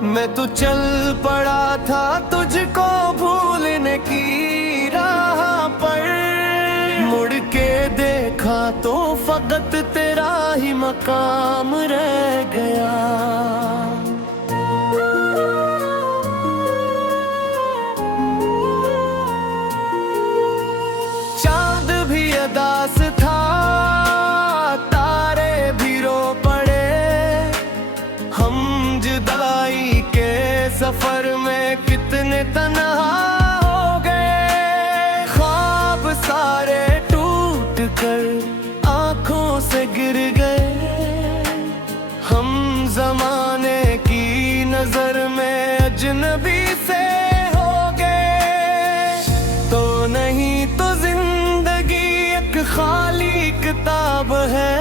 मैं तो चल पड़ा था तुझको भूलने की राह पर, मुड़ के देखा तो फकत तेरा ही मकाम रह गया। चांद भी अदास था, तारे भी रो पड़े, हम जुदाई के सफर में कितने तन्हा हो गए। ख्वाब सारे टूट कर आंखों से गिर गए, हम जमाने की नजर में अजनबी से हो गए। तो नहीं तो जिंदगी एक खाली किताब है,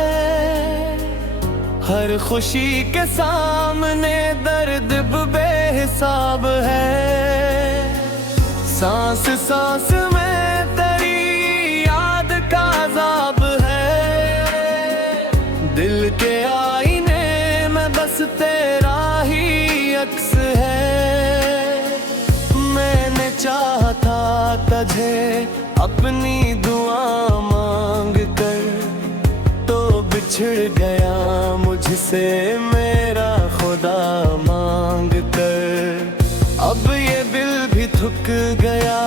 हर खुशी के सामने दर्द बेहिसाब है। सांस सांस में तेरी याद का अज़ाब है, दिल के आईने में बस तेरा ही अक्स है। मैंने चाहा था तुझे अपनी दुआ मांग कर, तो बिछड़ गया मुझसे मेरा खुदा मांग कर। अब ये दिल भी थक गया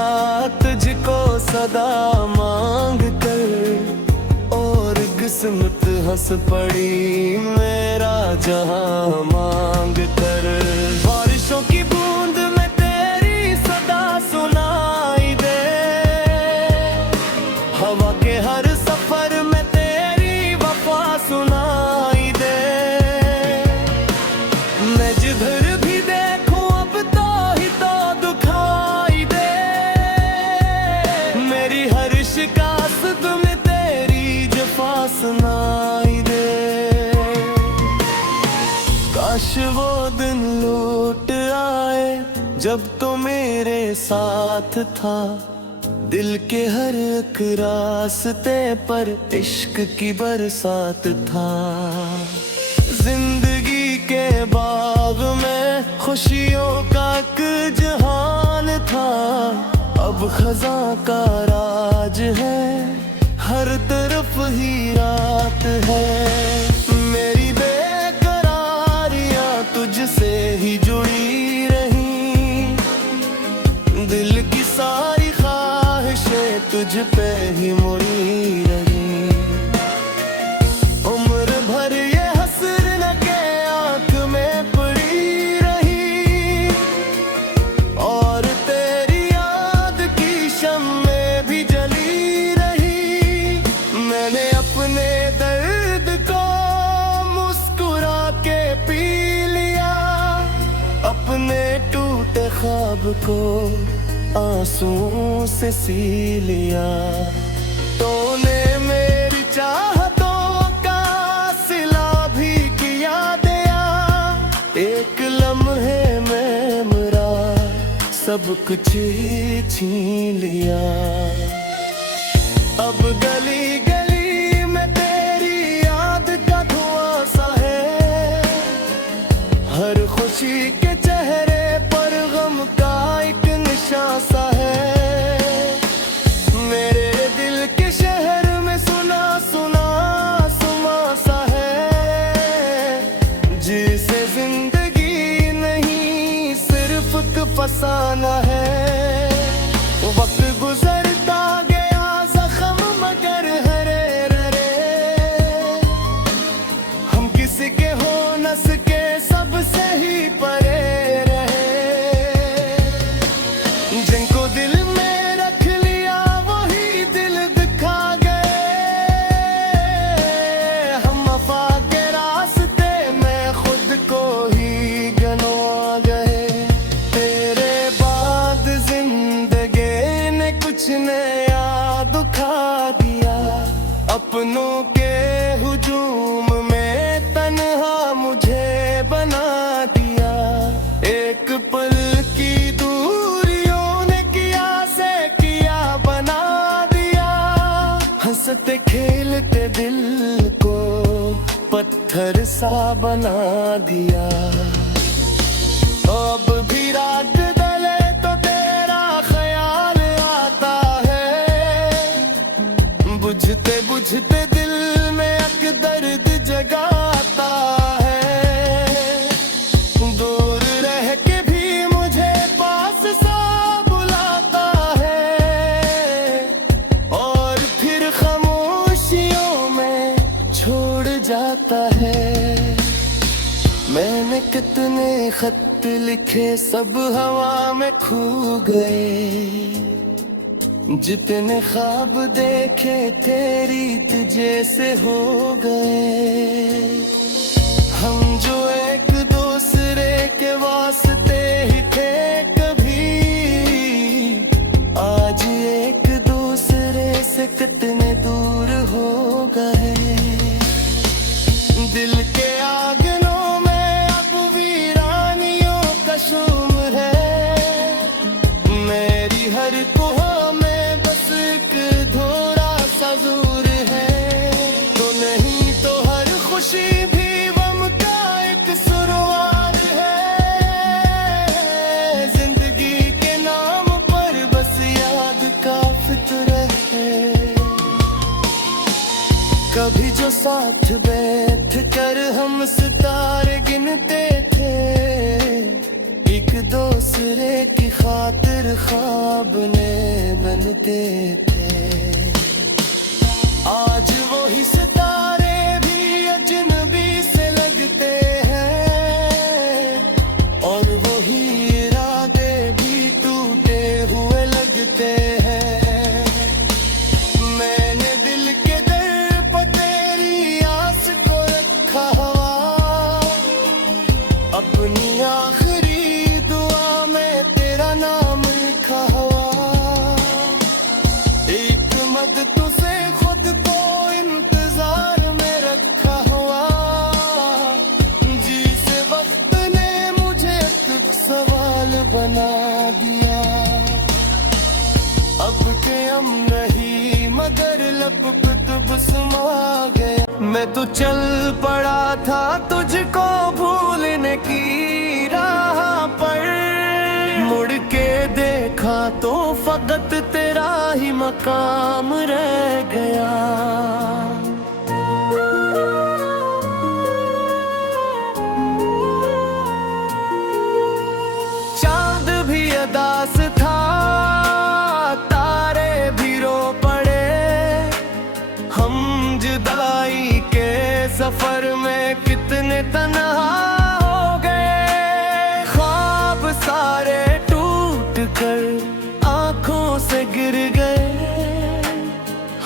तुझको सदा मांग कर, और किस्मत हंस पड़ी मेरा जहां मांग कर। बारिशों की बूंद में तेरी सदा सुनाई दे, हवा के हर सफर में तेरी वफा सुनाई दे। मैं जिधर भी देखूं अब तो ही तो दुखाई दे, मेरी हर शिकायत में तेरी जफा सुनाई दे। काश वो दिन लौट आए जब तो मेरे साथ था, दिल के हर एक रास्ते पर इश्क की बरसात था। जिंदगी के बाग में खुशियों का एक जहान था, अब खज़ां का राज है, हर तरफ ही रात है। मेरी बेकरारियां तुझसे ही जुड़ी रही, दिल की सारी तुझ पे ही मुड़ी रही। उम्र भर ये हसरत के आंख में पड़ी रही, और तेरी याद की शम्में भी जली रही। मैंने अपने दर्द को मुस्कुरा के पी लिया, अपने टूटे ख्वाब को आंसुओं से सी लिया। तूने मेरी चाहतों का सिला भी किया दिया, एक लम्हे में मेरा सब कुछ ही छीन लिया। अब गली गली में तेरी याद का धुआं सा है, हर खुशी के चेहरे पर गम का एक सा है। मेरे दिल के शहर में सुना सुना सुमा सा है, जिसे जिंदगी नहीं सिर्फ एक फसाना है। वक्त गुजरता गया जख्म मगर हरे हरे, हम किसी के हो न सके सबसे ही परे रहे। जिनको दिल में रख लिया वही दिल दिखा गए, हम वफा के रास्ते में खुद को ही गनवा गए। तेरे बाद जिंदगी ने कुछ नया दुखा दिया, अपनों के हुजूम में तन्हा मुझे बना दिया। एक पल की हंसते खेलते दिल को पत्थर सा बना दिया। पे दिल में अक दर्द जगाता है। दूर रह के भी मुझे पास सा बुलाता है, और फिर खामोशियों में छोड़ जाता है। मैंने कितने खत लिखे सब हवा में खो गए, जितने ख्वाब देखे तेरी तुझे से हो गए। हम जो एक दूसरे के वास्ते ही थे कभी, आज एक दूसरे से कितने दूर हो गए। दिल के आंगनों में अब वीरानियों का शुम है, मेरी हर कुहा में बस एक धोरा सा दूर है। तो नहीं तो हर खुशी भी गम का एक शुरुआत है। जिंदगी के नाम पर बस याद का फिक्र है। कभी जो साथ बैठ कर हम सितारे गिनते थे, एक दूसरे की खातिर ख्वाब ने बनते थे। आज वही सितारे भी अजनबी से लगते हैं, और वही इरादे भी टूटे हुए लगते हैं। मैंने दिल के अपनी आखिरी दुआ में तेरा नाम लिखा हुआ। एक मदद से खुद को इंतजार में रखा हुआ। जिस वक्त ने मुझे एक सवाल बना दिया। अब के हम नहीं मगर लब पे तब समा गया। मैं तो चल पड़ा था तुझको भूलने की राह पर, मुड़ के देखा तो फकत तेरा ही मकाम रह गया। चांद भी अदास था, तारे भी रो पड़े। हम जुदाई के सफर में कितने तन्हा हो गए। ख्वाब सारे टूट कर आंखों से गिर गए।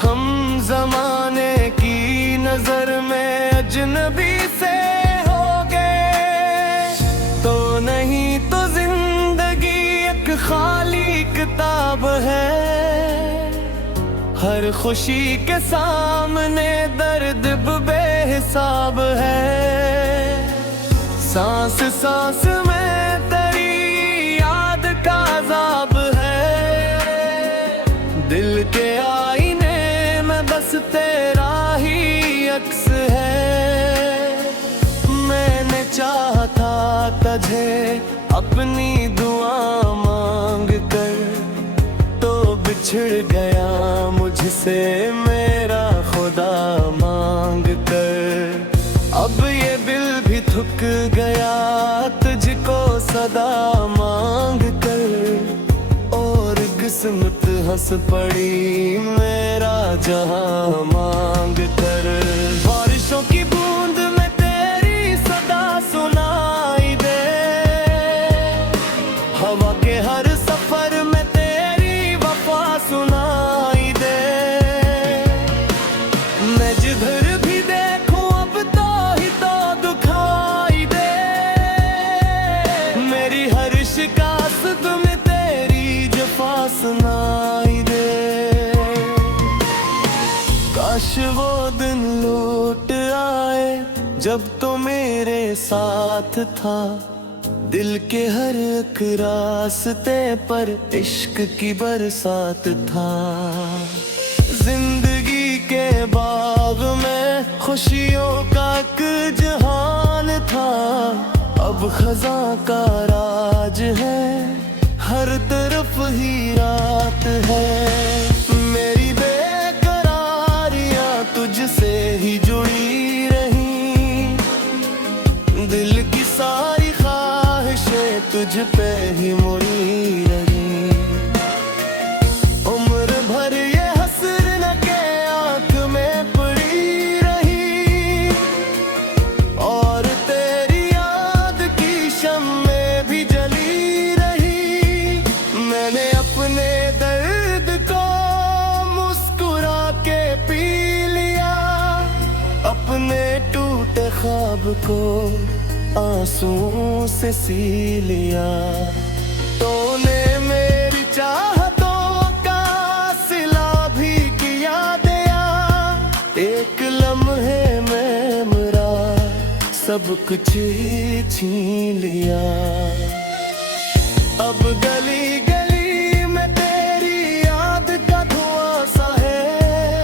हम जमाने की नजर में अजनबी से हो गए। तो नहीं तो जिंदगी एक खाली किताब है, हर खुशी के सामने दर्द बेहिसाब है। सांस सांस में तेरी याद का अज़ाब है। दिल के आईने में बस तेरा ही अक्स है। मैंने चाहा था तुझे अपनी दुआ मांग कर, तो बिछड़ गया मुझसे मेरा खुदा मांग कर। अब ये दिल भी थक गया तुझको सदा मांग कर, और किस्मत हंस पड़ी मेरा जहां मांग कर। बारिशों की बूंद में तेरी सदा सुनाई दे, हवा के हर सफर में तेरी वफा सुनाई दे। मैं जिधर भी देखूं अब तो ही तो दुखाई दे। मेरी हर शिकायत में तेरी जफा सुनाई दे। काश वो दिन लौट आए जब तो मेरे साथ था। दिल के हर एक रास्ते पर इश्क की बरसात था। जिंदगी के बाग में खुशियों का एक जहान था। अब खज़ां का राज है, हर तरफ ही रात है। मेरी बेकरारियां तुझ पे ही मुड़ी रही। उम्र भर ये हसरत के आंख में पड़ी रही, और तेरी याद की शम्में भी जली रही। मैंने अपने दर्द को मुस्कुरा के पी लिया, अपने टूटे ख्वाब को आंसुओं से सी लिया। तूने मेरी चाहतों का सिला भी किया दिया, एक लम्हे में मेरा सब कुछ ही छीन लिया। अब गली गली में तेरी याद का धुआं सा है,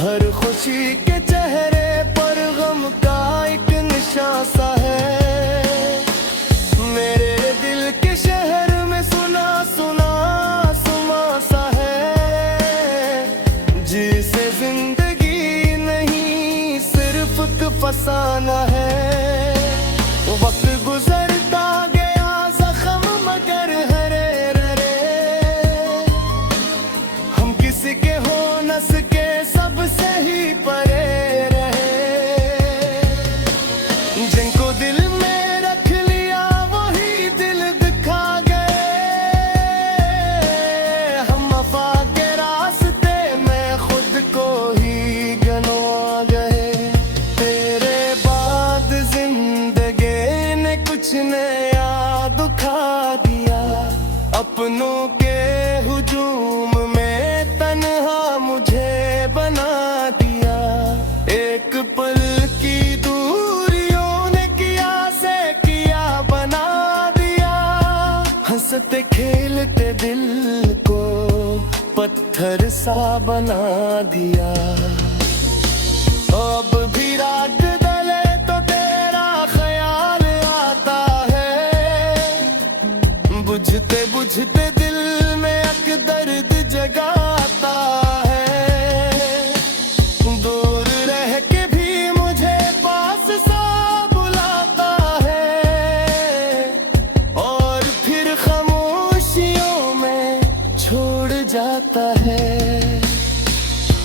हर खुशी के चेहरे पर गम का एक निशान सा है। मेरे दिल के शहर में सुना सुना सुमा सा है, जिसे जिंदगी नहीं सिर्फ एक फसाना है। वक्त गुजरता गया जख्म मगर हरे हरे, हम किसी के हो न सके सबसे ही परे रहे। जिनको दिल में रख लिया वही दिल दिखा गए, हम वफा के रास्ते में खुद को ही गनवा गए। तेरे बाद जिंदगी ने कुछ नया दुखा दिया, अपनों के हुजूम में तन्हा मुझे बना दिया। एक पल की दूरियों ने किया से किया बना दिया, हंसते खेलते दिल को पत्थर सा बना दिया। अब भी रात डले तो तेरा ख्याल आता है, बुझते बुझते दिल में एक दर्द जगाता है। दूर रह के भी मुझे पास सा बुलाता है, और फिर खामोशियों में छोड़ जाता है।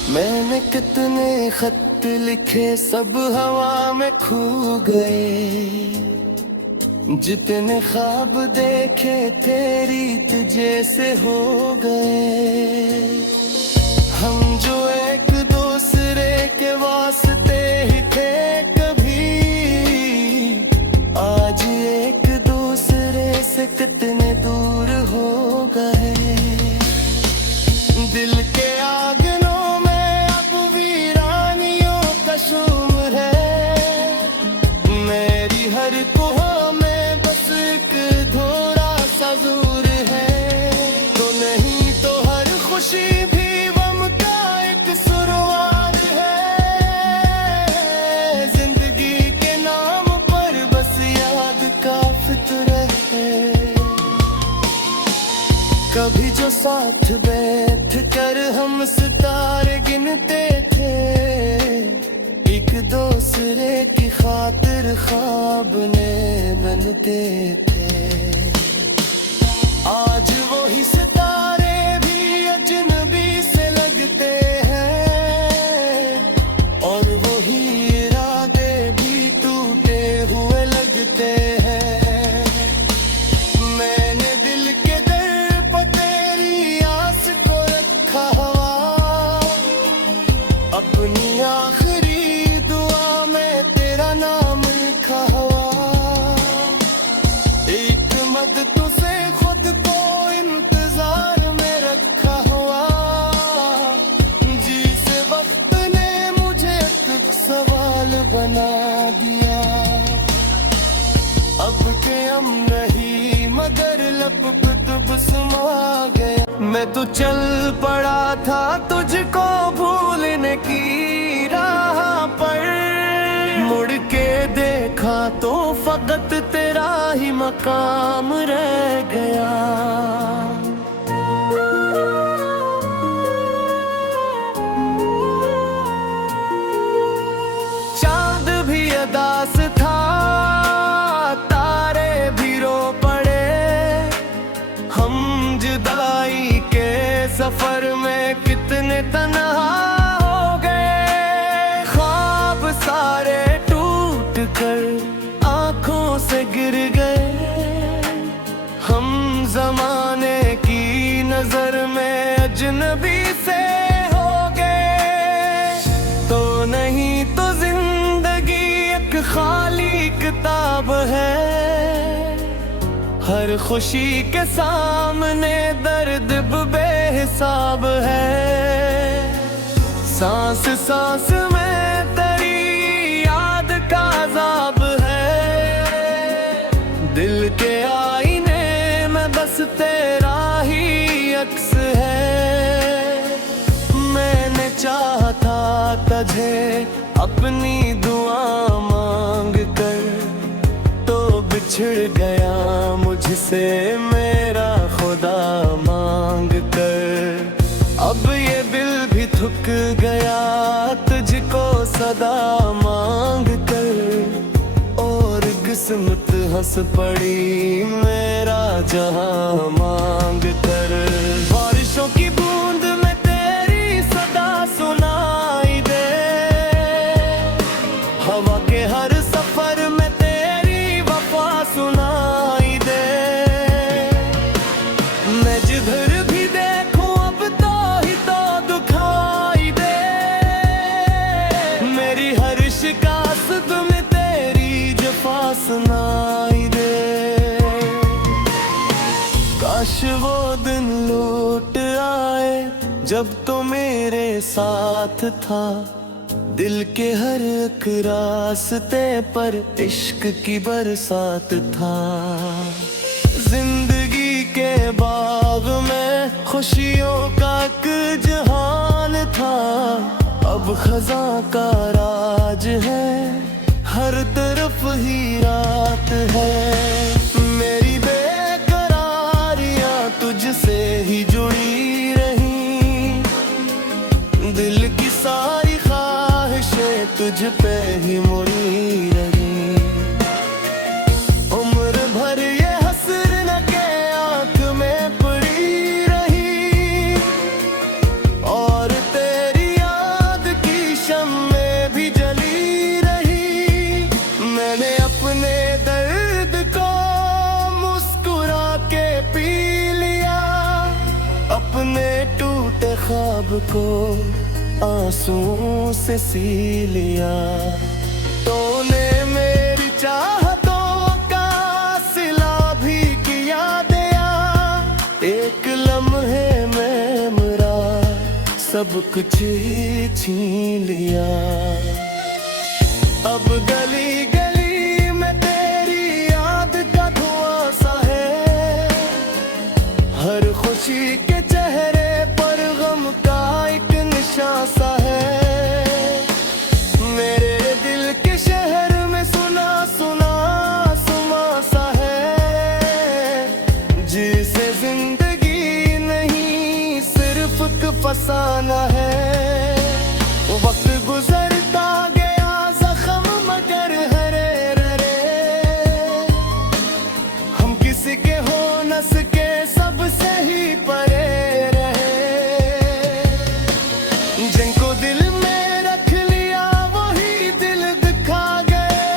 मैंने कितने खत लिखे सब हवा में खो गए, जितने ख्वाब देखे तेरी तुझे से हो गए। हम जो एक दूसरे के वास्ते ही थे कभी, आज एक दूसरे से कितने दूर हो गए। दिल के आंगनों में अब वीरानियों का शूम है, मेरी हर कुहा में बस एक धोरा सा दूर है। तो नहीं तो हर खुशी भी गम का एक सुरवार है, जिंदगी के नाम पर बस याद का फितरत है। कभी जो साथ बैठ कर हम सितारे गिनते थे, एक दूसरे की खातिर ख्वाब ने बनते थे। आज वही सितारे भी अजनबी से लगते हैं, और वही इरादे भी टूटे हुए लगते हैं। मैंने दिल के दर पर तेरी आस को रखा हुआ, अपनी आखिरी दुआ में तेरा नाम लिखा हुआ। एक मदद से खुद को इंतजार में रखा हुआ, जिस वक्त ने मुझे एक सवाल बना दिया। अब के हम नहीं मगर लब पे तब समा गया। मैं तो चल पड़ा था तुझको भूलने की राह पर, मुड़ के देखा तो फकत तेरा ही मकाम रह गया। चांद भी अदास था, तारे भी रो सफर में कितने तन्हा हो गए, ख्वाब सारे टूट कर आंखों से गिर गए। हम जमाने की नजर में अजनबी से हो गए, तो नहीं तो जिंदगी एक खाली किताब है। हर खुशी के सामने दर्द बेहिसाब है। सांस सांस में तेरी याद का अज़ाब है। दिल के आईने में बस तेरा ही अक्स है। मैंने चाहा था तुझे अपनी दुआ मांग कर, तो बिछड़ गया मुझसे मेरा खुदा मांग कर। अब ये दिल भी थक गया तुझको सदा मांग कर, और किस्मत हंस पड़ी मेरा जहां मांग कर। बारिशों की बूंद में तेरी सदा सुनाई दे, हवा के हर सफर में तेरी वफा सुनाई दे। मैं जिधर भी देखूं अब तो ही तो दुखाई दे, मेरी हर शिकायत में तेरी जफा सुनाई दे। काश वो दिन लौट आए जब तो मेरे साथ था, दिल के हर एक रास्ते पर इश्क की बरसात था। जिंदगी के बाग में खुशियों का एक जहान था, अब खजा का राज है, हर तरफ ही रात है। मेरी बेकरारियां तुझसे ही जुड़ी रही, दिल की सारी ख्वाहिशें तुझ पे ही मुड़ी रही। उम्र भर ये हसरत के आंख में पड़ी रही, और तेरी याद की शम्में भी जली रही। मैंने अपने दर्द को मुस्कुरा के पी लिया, अपने टूटे ख्वाब को आंसुओं से सी लिया। तूने मेरी चाहतों का सिला भी किया दिया, एक लम्हे में मेरा सब कुछ ही छीन लिया। अब गली गली में तेरी याद का धुआं सा है, हर खुशी के चेहरे पर गम का एक निशान सा है। मेरे दिल के शहर में सुना सुना सुमा सा है, जिसे जिंदगी नहीं सिर्फ एक फसाना है। वक्त गुजरता गया जख्म मगर हरे हरे, हम किसी के हो न सके सबसे ही परे रहे। जिनको दिल में रख लिया वही दिल दिखा गए,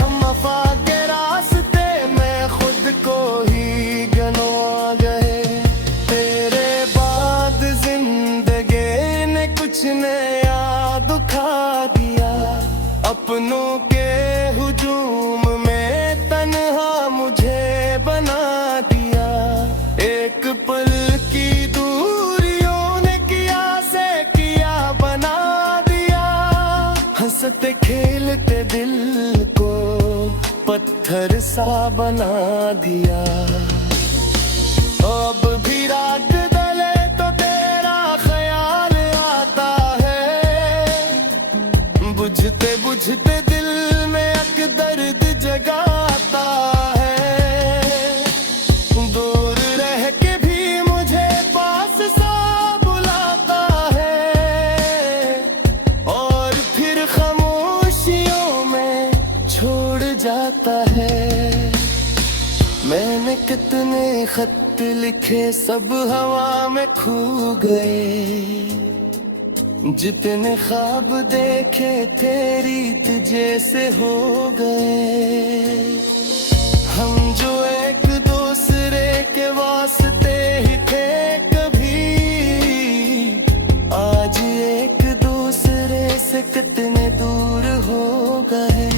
हम वफा के रास्ते में खुद को ही गनवा गए। तेरे बाद जिंदगी ने कुछ नया दुखा दिया, अपनों के हुजूम में तन्हा मुझे बना दिया। एक पल की दूरियों ने किया से किया बना दिया, हंसते खेलते दिल को पत्थर सा बना दिया। अब भी रात डले तो तेरा ख्याल आता है, बुझते बुझते दिल में एक दर्द जगाता है। दूर रह के भी मुझे पास सा बुलाता है, और फिर खामोशियों में छोड़ जाता है। मैंने कितने खत लिखे सब हवा में खो गए, जितने ख्वाब देखे तेरी तुझे से हो गए। हम जो एक दूसरे के वास्ते ही थे कभी, आज एक दूसरे से कितने दूर हो गए।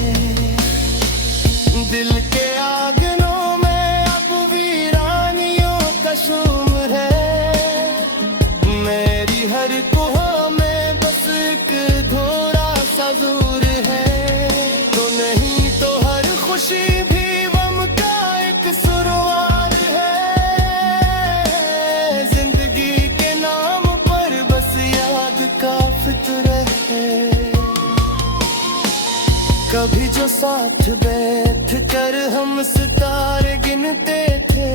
दिल के आंगनों में अब वीरानियों का शूम है, मेरी हर कुहा में बस एक थोड़ा सा दूर है। तो नहीं तो हर खुशी भी गम का एक सुरवार है, जिंदगी के नाम पर बस याद का फितरत है। कभी जो साथ बैठ कर हम सितारे गिनते थे,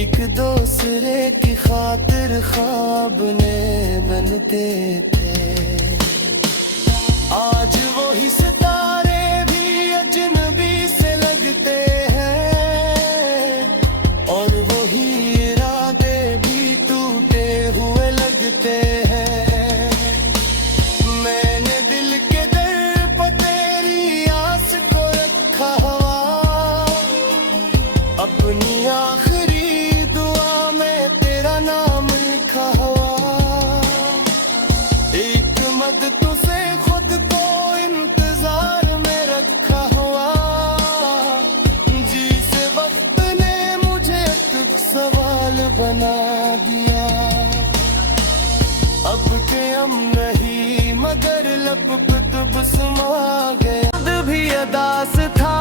एक दूसरे की खातिर ख्वाब ने बनते थे। आज वही सितारे भी अजनबी से लगते हैं, और वही इरादे भी टूटे हुए लगते हैं। मैंने दिल के दर पर तेरी आस को रखा हुआ, अपनी आखिरी दुआ में तेरा नाम लिखा हुआ। एक मदद तुझसे खुद को इंतजार में रखा हुआ, जिसे वक्त ने मुझे एक सवाल बना दिया। अब के हम नहीं मगर लब पे तब समा गया। खुद भी अदास था,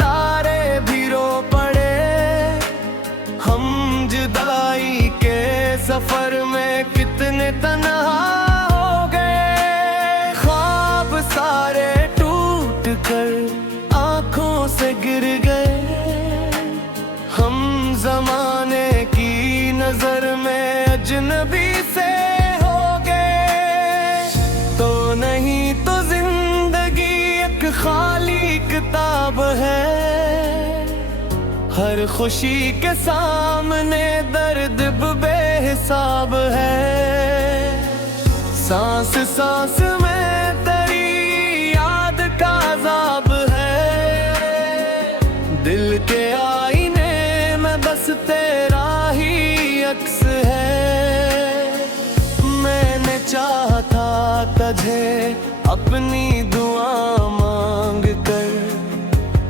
तारे भी रो पड़े, हम जुदाई के सफर में कितने तन्हा हो गए। ख्वाब सारे टूट कर आंखों से गिर गए, हम जमाने की नजर में अजनबी से हो गए। तो नहीं तो जिंदगी एक खाली किताब है, हर खुशी के सामने दर्द बेहिसाब है। सांस सांस में तेरी याद का अज़ाब है, दिल के आईने में बस तेरा ही अक्स है। मैंने चाहा था तुझे अपनी दुआ मांग कर,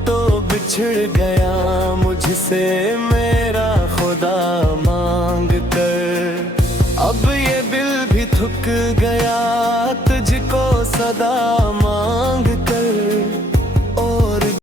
तो बिछड़ गया मुझसे मेरा खुदा मांग कर। अब ये दिल भी थक गया